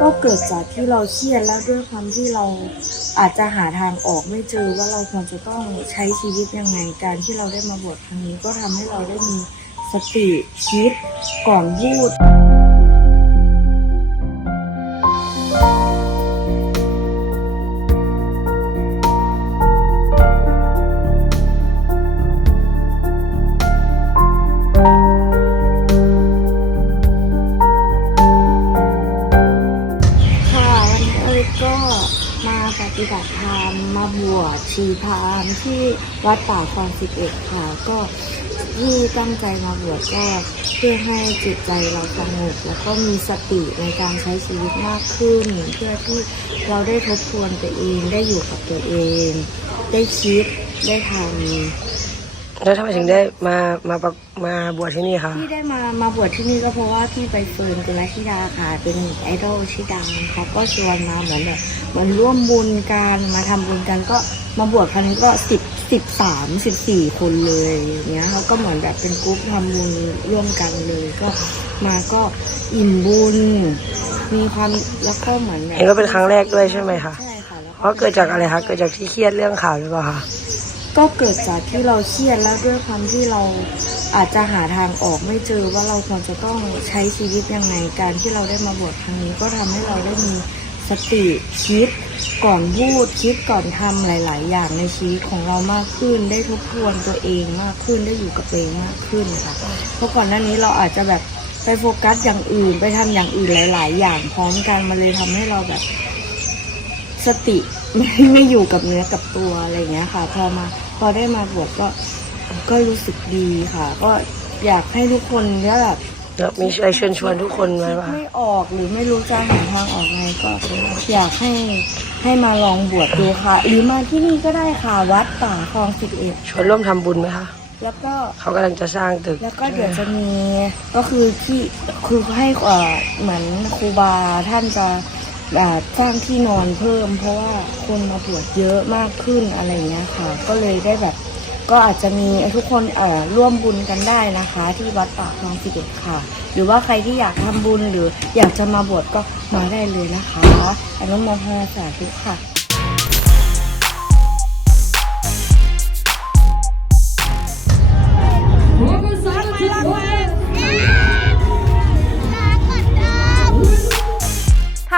ก็เกิดจากที่เราเครียดแล้วด้วยความที่เราอาจจะหาทางออกไม่เจอว่าเราควรจะต้องใช้ชีวิตยังไงการที่เราได้มาบวชครั้งนี้ก็ทำให้เราได้มีสติคิดก่อนพูด ฏิบัติธรรมมาบวชชีพรามที่วัดป่าคลองสิบเอ็ดค่ะก็ที่ตั้งใจมาบวชก็เพื่อให้จิตใจเราสงบแล้วก็มีสติในการใช้ชีวิตมากขึ้น เพื่อที่เราได้ทบทวนตัวเองได้อยู่กับตัวเอง ได้คิดได้ทำ แล้วทำไมถึงได้มามาประมาบวชที่นี่คะที่ได้มามาบวชที่นี่ก็เพราะว่าพี่ใบเฟิร์นกุลธิดาค่ะ เป็นไอดอลชื่อดังเขาก็ชวนมาเหมือนแบบเหมือนร่วมบุญกันมาทำบุญกันก็มาบวชครั้งนี้ก็สิบสิบสามสิบสี่คนเลยอย่างเงี้ยเขาก็เหมือนแบบเป็นกรุ๊ปทำบุญร่วมกันเลยก็มาก็อิ่มบุญ มีความแล้วก็เหมือนแบบเห็นว่าเป็นครั้งแรกด้วยใช่ไหมคะใช่ค่ะแล้วเพราะเกิดจากอะไรคะเกิดจากที่เครียดเรื่องข่าวหรือเปล่าคะ ก็เกิดจากที่เราเครียดแล้วด้วยความที่เราอาจจะหาทางออกไม่เจอว่าเราควรจะต้องใช้ชีวิตยังไงการที่เราได้มาบวชครั้งนี้ก็ทำให้เราได้มีสติคิดก่อนพูดคิดก่อนทำหลาย ๆ อย่างในชีวิตของเรามากขึ้น ได้ทบทวนตัวเองมากขึ้นได้อยู่กับตัวเองมากขึ้นค่ะเพราะก่อนหน้านี้เราอาจจะแบบไปโฟกัสอย่างอื่น ไปทำอย่างอื่นหลาย ๆ อย่างพร้อมกันมันเลยทำให้เราแบบ สติไม่ไม่อยู่กับเนื้อกับตัวอะไรอย่างเงี้ยค่ะ พอมาพอได้มาบวชก็ ก็รู้สึกดีค่ะ ก็อยากให้ทุกคนเนี่ยแบบแล้วมีอะไรเชิญชวนทุกคนไหมว่าไม่ออกหรือไม่รู้จะหาทางออกไงก็อยากให้ให้มาลองบวชดูค่ะ หรือมาที่นี่ก็ได้ค่ะวัดป่าคลองสิบเอ็ดชวนร่วมทำบุญไหมคะแล้วก็เขากำลังจะสร้างตึก แล้วก็เดี๋ยวจะมีก็คือที่คือให้เอ่อเหมือนครูบาท่านจะอ่า สร้างที่นอนเพิ่ม เพราะว่าคนมาบวชเยอะมากขึ้นอะไรเงี้ยค่ะ ก็เลยได้แบบ ก็อาจจะมีทุกคนร่วมบุญกันได้นะคะ ที่วัดป่าคลองสิบเอ็ดค่ะ หรือว่าใครที่อยากทำบุญหรืออยากจะมาบวชก็มาได้เลยนะคะอนุโมทนาสาธุค่ะ